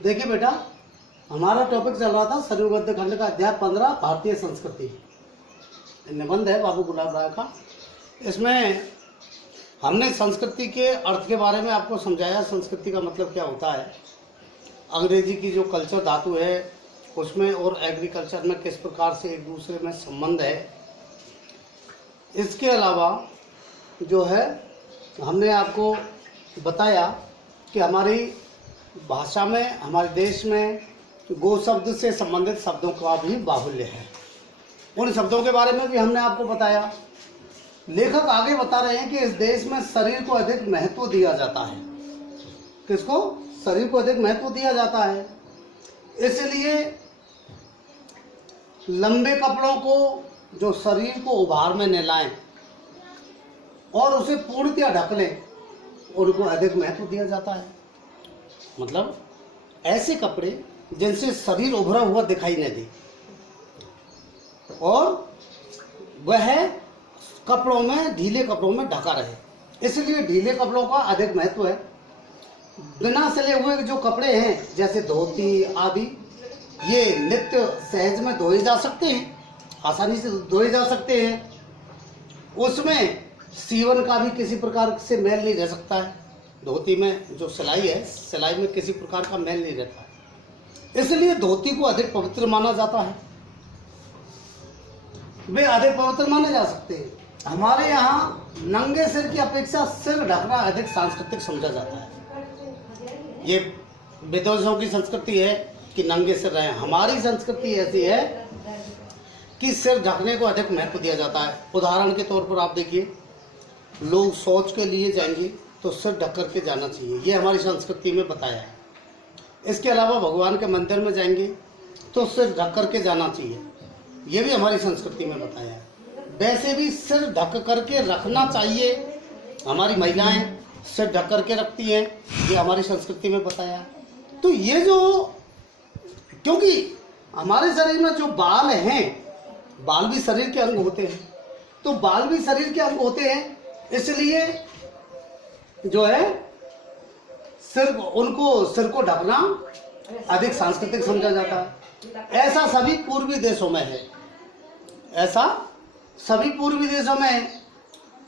देखिए बेटा, हमारा टॉपिक चल रहा था सरयुग खंड का अध्याय 15 भारतीय संस्कृति। निबंध है बाबू गुलाब राय का। इसमें हमने संस्कृति के अर्थ के बारे में आपको समझाया, संस्कृति का मतलब क्या होता है, अंग्रेजी की जो कल्चर धातु है उसमें और एग्रीकल्चर में किस प्रकार से एक दूसरे में संबंध है। इसके अलावा जो है हमने आपको बताया कि हमारी भाषा में, हमारे देश में गो शब्द से संबंधित शब्दों का भी बाहुल्य है। उन शब्दों के बारे में भी हमने आपको बताया। लेखक आगे बता रहे हैं कि इस देश में शरीर को अधिक महत्व दिया जाता है। किसको? शरीर को अधिक महत्व दिया जाता है। इसलिए लंबे कपड़ों को जो शरीर को उभार में न लाएं और उसे पूर्णतया ढक लें, उनको अधिक महत्व दिया जाता है। मतलब ऐसे कपड़े जिनसे शरीर उभरा हुआ दिखाई न दे और वह कपड़ों में, ढीले कपड़ों में ढका रहे, इसलिए ढीले कपड़ों का अधिक महत्व है। बिना सिले हुए जो कपड़े हैं जैसे धोती आदि, ये नित्य सहज में धोए जा सकते हैं, आसानी से धोए जा सकते हैं। उसमें सीवन का भी किसी प्रकार से मैल नहीं रह सकता है। धोती में जो सिलाई है, सिलाई में किसी प्रकार का मैल नहीं रहता है, इसलिए धोती को अधिक पवित्र माना जाता है। वे अधिक पवित्र माने जा सकते हैं। हमारे यहाँ नंगे सिर की अपेक्षा सिर ढकना अधिक सांस्कृतिक समझा जाता है। ये विदेशों की संस्कृति है कि नंगे सिर रहें। हमारी संस्कृति ऐसी है कि सिर ढकने को अधिक महत्व दिया जाता है। उदाहरण के तौर पर आप देखिए, लोग शौच के लिए जाएंगे तो सिर ढक करके जाना चाहिए, ये हमारी संस्कृति में बताया है। इसके अलावा भगवान के मंदिर में जाएंगे तो सिर ढक करके जाना चाहिए, ये भी हमारी संस्कृति में बताया है। वैसे भी सिर ढक करके रखना चाहिए। हमारी महिलाएं सिर ढक करके रखती हैं, ये हमारी संस्कृति में बताया है। तो ये जो, क्योंकि हमारे शरीर में जो बाल हैं, बाल भी शरीर के अंग होते हैं, तो बाल भी शरीर के अंग होते हैं, इसलिए जो है सिर को ढकना अधिक सांस्कृतिक समझा जाता है। ऐसा सभी पूर्वी देशों में है, ऐसा सभी पूर्वी देशों में है।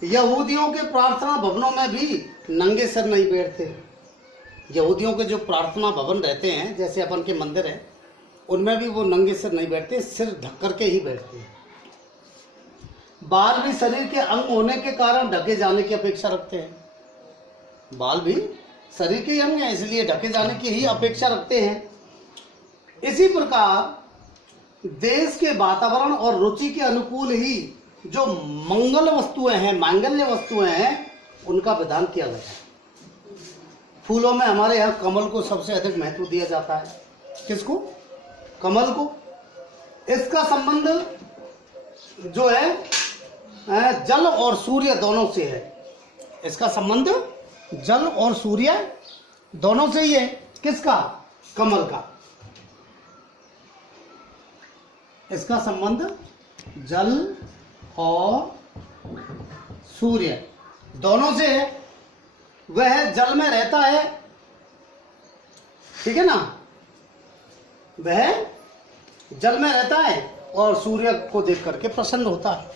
यहूदियों के प्रार्थना भवनों में भी नंगे सिर नहीं बैठते। यहूदियों के जो प्रार्थना भवन रहते हैं, जैसे अपन के मंदिर हैं, उनमें भी वो नंगे सिर नहीं बैठते, सिर ढक करके ही बैठते हैं। बाल भी शरीर के अंग होने के कारण ढके जाने की अपेक्षा रखते हैं। बाल भी शरीर के अंग हैं, इसलिए ढके जाने की ही अपेक्षा रखते हैं। इसी प्रकार देश के वातावरण और रुचि के अनुकूल ही जो मंगल वस्तुएं हैं, मांगल्य वस्तुएं हैं, उनका विधान किया गया है। फूलों में हमारे यहाँ कमल को सबसे अधिक महत्व दिया जाता है। किसको? कमल को। इसका संबंध जो है जल और सूर्य दोनों से है। इसका संबंध जल और सूर्य दोनों से ही है। किसका? कमल का। इसका संबंध जल और सूर्य दोनों से है। वह जल में रहता है, ठीक है ना, वह जल में रहता है और सूर्य को देख करके प्रसन्न होता है।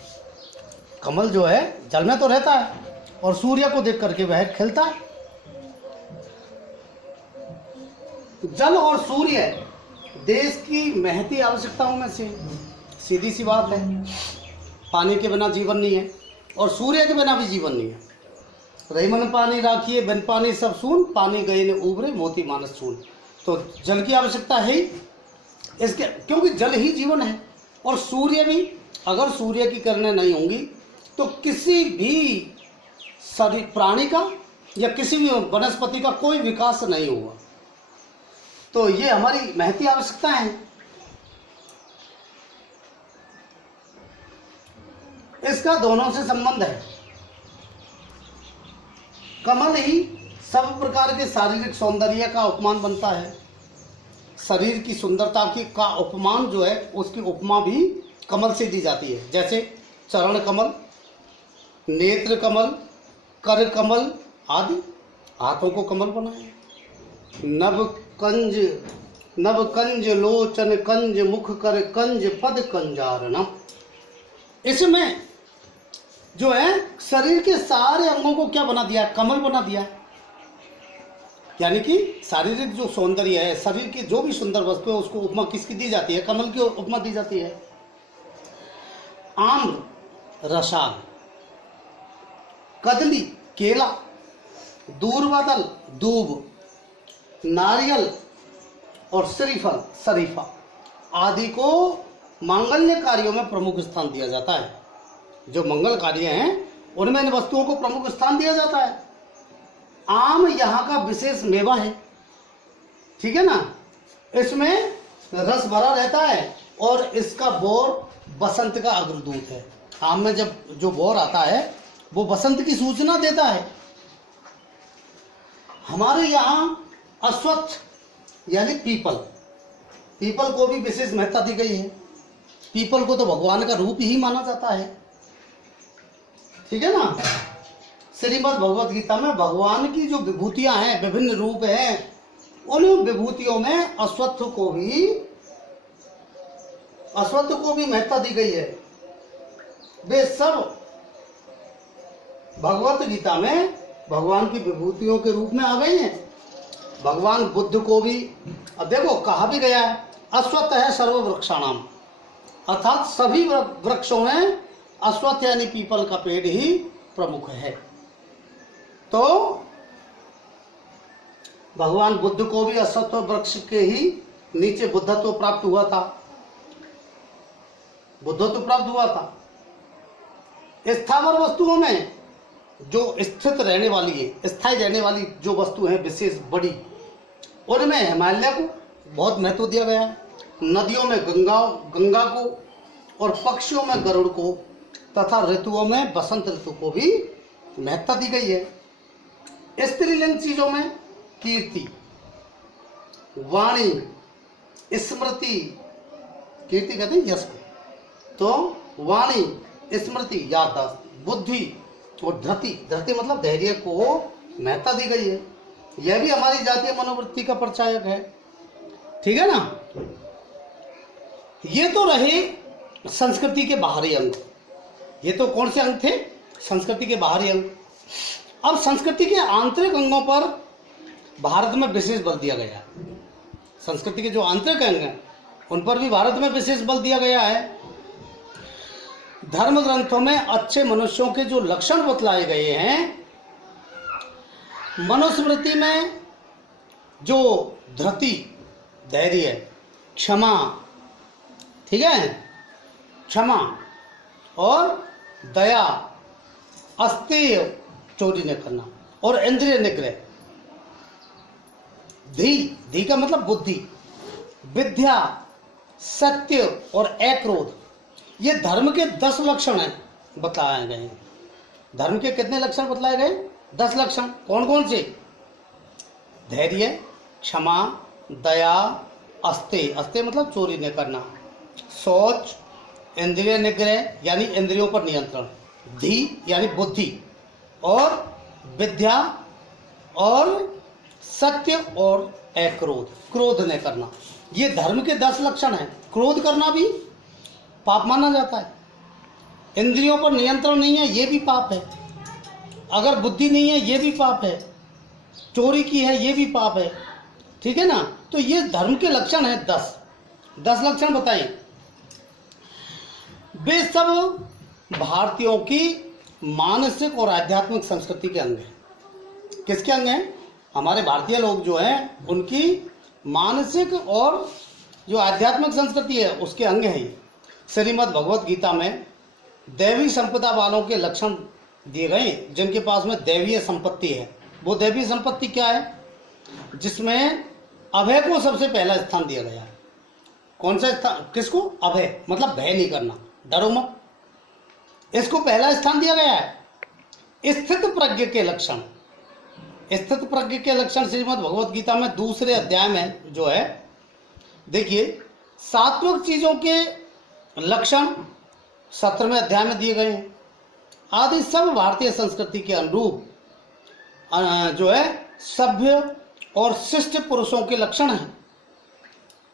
कमल जो है जल में तो रहता है और सूर्य को देख करके वह खिलता है। जल और सूर्य देश की महती आवश्यकताओं में से, सीधी सी बात है। पानी के बिना जीवन नहीं है और सूर्य के बिना भी जीवन नहीं है। रही मन पानी राखिए, बिन पानी सब सून, पानी गए ने उबरे मोती मानस सून। तो जल की आवश्यकता है ही इसके, क्योंकि जल ही जीवन है। और सूर्य भी, अगर सूर्य की किरणें नहीं होंगी तो किसी भी शरीर, प्राणी का या किसी भी वनस्पति का कोई विकास नहीं होगा। तो ये हमारी महती आवश्यकता है। इसका दोनों से संबंध है। कमल ही सब प्रकार के शारीरिक सौंदर्य का उपमान बनता है। शरीर की सुंदरता की का उपमान जो है, उसकी उपमा भी कमल से दी जाती है। जैसे चरण कमल, नेत्र कमल, कर कमल आदि। हाथों को कमल बनाए, नभ कंज नव कंज लोचन कंज मुख कर कंज पद कंजारणम। इसमें जो है शरीर के सारे अंगों को क्या बना दिया है? कमल बना दिया है। यानी कि शारीरिक जो सौंदर्य है, शरीर की जो भी सुंदर वस्तु है, उसको उपमा किसकी दी जाती है? कमल की उपमा दी जाती है। आम्र रसाल, कदली केला, दूर्वादल दूब, नारियल और श्रीफल शरीफा आदि को मांगल्य कार्यों में प्रमुख स्थान दिया जाता है। जो मंगल कार्य हैं उनमें इन वस्तुओं को प्रमुख स्थान दिया जाता है। आम यहाँ का विशेष मेवा है, ठीक है ना। इसमें रस भरा रहता है और इसका बोर बसंत का अग्रदूत है। आम में जब जो बोर आता है वो बसंत की सूचना देता है। हमारे यहाँ अश्वत्थ यानी पीपल, पीपल को भी विशेष महत्ता दी गई है। पीपल को तो भगवान का रूप ही माना जाता है, ठीक है ना। श्रीमद् भगवत गीता में भगवान की जो विभूतियां हैं, विभिन्न रूप हैं, उन विभूतियों में अश्वत्थ को भी महत्ता दी गई है। वे सब भगवत गीता में भगवान की विभूतियों के रूप में आ गई हैं। भगवान बुद्ध को भी देखो कहा भी गया है, अश्वत्थ है सर्व वृक्षाणाम, अर्थात सभी वृक्षों में अश्वत्थ यानी पीपल का पेड़ ही प्रमुख है। तो भगवान बुद्ध को भी अश्वत्थ वृक्ष के ही नीचे बुद्धत्व प्राप्त हुआ था, बुद्धत्व प्राप्त हुआ था। स्थावर वस्तुओं में जो स्थित रहने वाली है, स्थायी रहने वाली जो वस्तु है विशेष बड़ी, उनमें हिमालय को बहुत महत्व दिया गया है। नदियों में गंगा को और पक्षियों में गरुड़ को तथा ऋतुओं में बसंत ऋतु को भी महत्ता दी गई है। स्त्रीलिंग चीजों में कीर्ति, वाणी, स्मृति, कीर्ति कहते हैं यश को, तो वाणी, स्मृति, याददाश्त, बुद्धि और धृति, धृति मतलब धैर्य को महत्ता दी गई है। यह भी हमारी जातीय मनोवृत्ति का प्रचायक है, ठीक है ना। ये तो रहे संस्कृति के बाहरी अंग। ये तो कौन से अंग थे? संस्कृति के बाहरी अंग। अब संस्कृति के आंतरिक अंगों पर भारत में विशेष बल दिया गया। संस्कृति के जो आंतरिक अंग हैं उन पर भी भारत में विशेष बल दिया गया है। धर्म ग्रंथों में अच्छे मनुष्यों के जो लक्षण बतलाए गए हैं, मनुस्मृति में जो धृति, धैर्य, क्षमा, ठीक है, क्षमा और दया, अस्तेय, चोरी न करना, और इंद्रिय निग्रह, धी का मतलब बुद्धि, विद्या, सत्य और अक्रोध, ये धर्म के 10 लक्षण हैं बतलाए गए हैं। धर्म के कितने लक्षण बतलाए गए? 10 लक्षण। कौन कौन से? धैर्य, क्षमा, दया, अस्तेय, अस्तेय मतलब चोरी न करना, शौच, इंद्रिय निग्रह यानी इंद्रियों पर नियंत्रण, धी यानी बुद्धि, और विद्या, और सत्य और अक्रोध, क्रोध न करना। ये धर्म के 10 लक्षण हैं। क्रोध करना भी पाप माना जाता है। इंद्रियों पर नियंत्रण नहीं है, ये भी पाप है। अगर बुद्धि नहीं है, ये भी पाप है। चोरी की है, ये भी पाप है, ठीक है ना। तो ये धर्म के लक्षण हैं 10 लक्षण बताएं। वे सब भारतीयों की मानसिक और आध्यात्मिक संस्कृति के अंग हैं। किसके अंग हैं? हमारे भारतीय लोग जो हैं उनकी मानसिक और जो आध्यात्मिक संस्कृति है उसके अंग हैं। श्रीमद् भगवत गीता में दैवी संपदा वालों के लक्षण दिए गए हैं, जिनके पास में दैवीय संपत्ति है। वो दैवीय संपत्ति क्या है? जिसमें अभय को सबसे पहला स्थान दिया गया है। कौन सा स्थान? किसको? अभय मतलब भय नहीं करना, डरो मत, इसको पहला स्थान दिया गया है। स्थित प्रज्ञ के लक्षण, स्थित प्रज्ञ के लक्षण श्रीमद् भगवत गीता में 2 अध्याय में जो है, देखिए, सात्विक चीजों के लक्षण 17वें अध्याय में दिए गए हैं। आदि सब भारतीय संस्कृति के अनुरूप जो है सभ्य और शिष्ट पुरुषों के लक्षण हैं।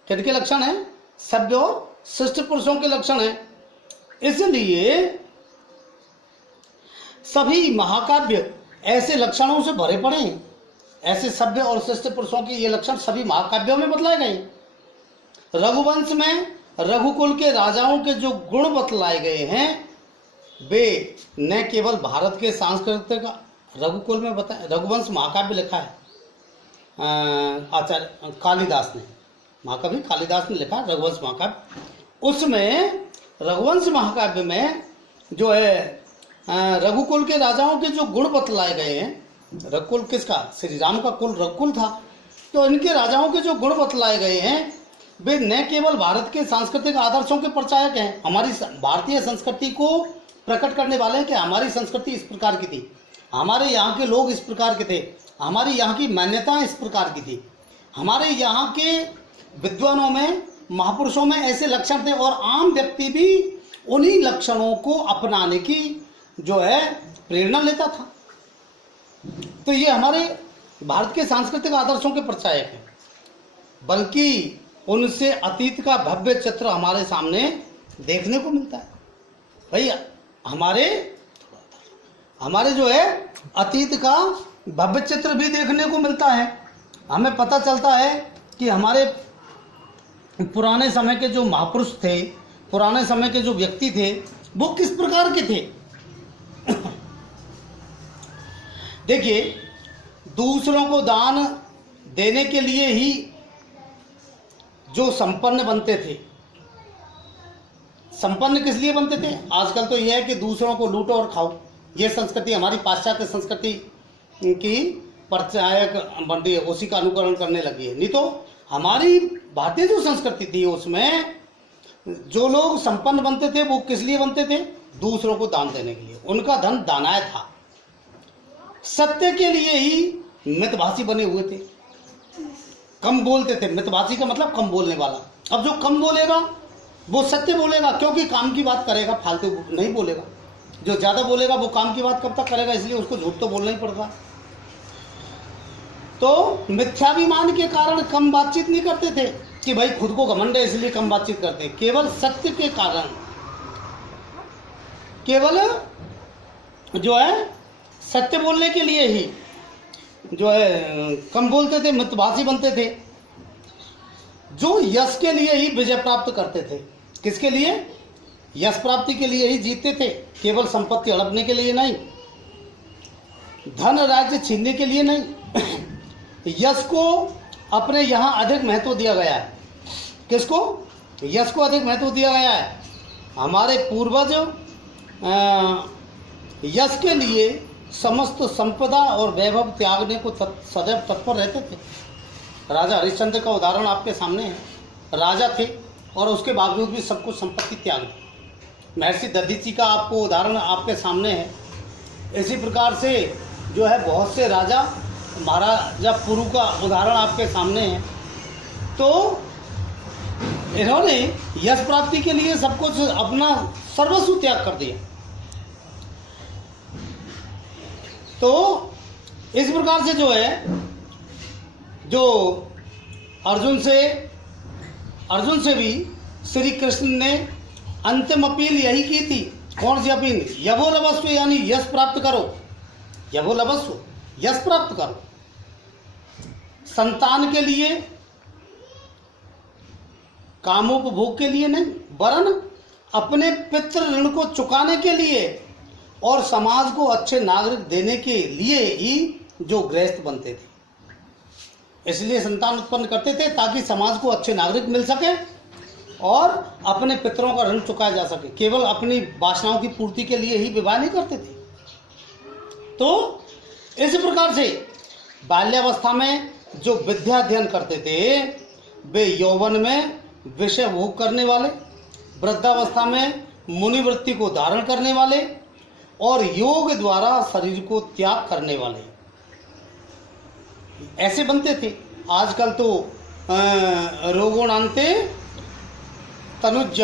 किनके लक्षण हैं? सभ्य और शिष्ट पुरुषों के लक्षण हैं। इसलिए सभी महाकाव्य ऐसे लक्षणों से भरे पड़े हैं। ऐसे सभ्य और शिष्ट पुरुषों के ये लक्षण सभी महाकाव्यों में बतलाए गए हैं। रघुवंश में रघुकुल के राजाओं के जो गुण बतलाए गए हैं वे न केवल भारत के सांस्कृतिक रघुकुल में बताए। रघुवंश महाकाव्य लिखा है आचार्य कालिदास ने, महाकवि कालिदास ने लिखा रघुवंश महाकाव्य। उसमें रघुवंश महाकाव्य में जो है रघुकुल के राजाओं के जो गुण बतलाए गए हैं, रघुकुल किसका? श्री राम का कुल रघुकुल था, तो इनके राजाओं के जो गुण बतलाए गए हैं वे न केवल भारत के सांस्कृतिक आदर्शों के प्रचारक हैं, हमारी भारतीय संस्कृति को प्रकट करने वाले हैं कि हमारी संस्कृति इस प्रकार की थी, हमारे यहाँ के लोग इस प्रकार के थे, हमारी यहाँ की मान्यताएं इस प्रकार की थी, हमारे यहाँ के विद्वानों में महापुरुषों में ऐसे लक्षण थे और आम व्यक्ति भी उन्हीं लक्षणों को अपनाने की जो है प्रेरणा लेता था। तो ये हमारे भारत के सांस्कृतिक आदर्शों के प्रचारक हैं, बल्कि उनसे अतीत का भव्य चित्र हमारे सामने देखने को मिलता है। भैया हमारे जो है अतीत का भव्य चित्र भी देखने को मिलता है। हमें पता चलता है कि हमारे पुराने समय के जो महापुरुष थे, पुराने समय के जो व्यक्ति थे, वो किस प्रकार के थे। देखिए, दूसरों को दान देने के लिए ही जो संपन्न बनते थे, संपन्न किस लिए बनते थे? आजकल तो यह है कि दूसरों को लूटो और खाओ, यह संस्कृति हमारी पाश्चात्य संस्कृति की प्रचारक बन रही है, उसी का अनुकरण करने लगी है। नहीं तो हमारी भारतीय जो संस्कृति थी उसमें जो लोग संपन्न बनते थे वो किस लिए बनते थे? दूसरों को दान देने के लिए। उनका धन दानाय था, सत्य के लिए ही मितभाषी बने हुए थे, कम बोलते थे। मितभाषी का मतलब कम बोलने वाला। अब जो कम बोलेगा वो सत्य बोलेगा, क्योंकि काम की बात करेगा, फालतू नहीं बोलेगा। जो ज़्यादा बोलेगा वो काम की बात कब तक करेगा, इसलिए उसको झूठ तो बोलना ही पड़ता। तो मिथ्याभिमान के कारण कम बातचीत नहीं करते थे कि भाई खुद को घमंड है इसलिए कम बातचीत करते, केवल सत्य के कारण, केवल जो है सत्य बोलने के लिए ही जो है कम बोलते थे, मितभाषी बनते थे। जो यश के लिए ही विजय प्राप्त करते थे, किसके लिए? यश प्राप्ति के लिए ही जीतते थे, केवल संपत्ति हड़पने के लिए नहीं, धन राज्य छीनने के लिए नहीं। यश को अपने यहाँ अधिक महत्व दिया गया है। किसको? यश को अधिक महत्व दिया गया है। हमारे पूर्वज यश के लिए समस्त संपदा और वैभव त्यागने को सदैव तत्पर रहते थे। राजा हरिश्चंद्र का उदाहरण आपके सामने है। राजा थे और उसके बावजूद भी सब कुछ संपत्ति त्याग दी। महर्षि दधीची का आपको उदाहरण आपके सामने है। इसी प्रकार से जो है बहुत से राजा, महाराजा पुरु का उदाहरण आपके सामने है। तो इन्होंने यश प्राप्ति के लिए सब कुछ अपना सर्वस्व त्याग कर दिया। तो इस प्रकार से जो है, जो अर्जुन से भी श्री कृष्ण ने अंतिम अपील यही की थी। कौन सी अपील? यभो लभस्व, यानी यश प्राप्त करो। यभो लभस्व, यश प्राप्त करो। संतान के लिए, कामोपभोग के लिए नहीं, वरन अपने पितृ ऋण को चुकाने के लिए और समाज को अच्छे नागरिक देने के लिए ही जो गृहस्थ बनते थे। इसलिए संतान उत्पन्न करते थे ताकि समाज को अच्छे नागरिक मिल सके और अपने पितरों का ऋण चुकाया जा सके। केवल अपनी वासनाओं की पूर्ति के लिए ही विवाह नहीं करते थे। तो इस प्रकार से बाल्यावस्था में जो विद्या अध्ययन करते थे वे यौवन में विषय भोग करने वाले, वृद्धावस्था में मुनिवृत्ति को धारण करने वाले और योग द्वारा शरीर को त्याग करने वाले ऐसे बनते थे। आजकल तो रोगोणांते तनुज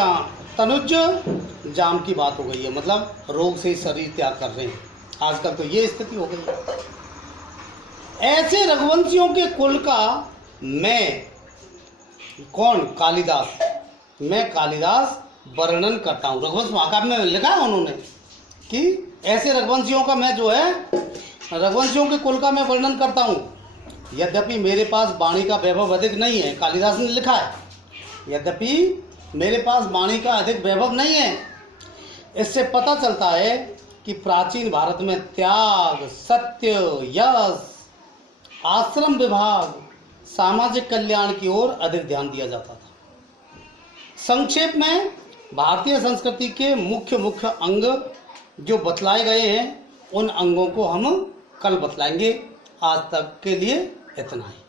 जाम की बात हो गई है, मतलब रोग से शरीर त्याग कर रहे हैं। आजकल तो ये स्थिति हो गई है। ऐसे रघुवंशियों के कुल का मैं कौन, कालिदास, मैं कालिदास वर्णन करता हूँ। रघुवंश महाकाव्य में लिखा है उन्होंने कि ऐसे रघुवंशियों का मैं जो है, रघुवंशियों के कुल का मैं वर्णन करता हूँ। यद्यपि मेरे पास वाणी का वैभव अधिक नहीं है, कालिदास ने लिखा है, यद्यपि मेरे पास वाणी का अधिक वैभव नहीं है। इससे पता चलता है कि प्राचीन भारत में त्याग, सत्य, यश, आश्रम विभाग, सामाजिक कल्याण की ओर अधिक ध्यान दिया जाता था। संक्षेप में भारतीय संस्कृति के मुख्य मुख्य अंग जो बतलाए गए हैं, उन अंगों को हम कल बतलाएंगे। आज तक के लिए इतना ही।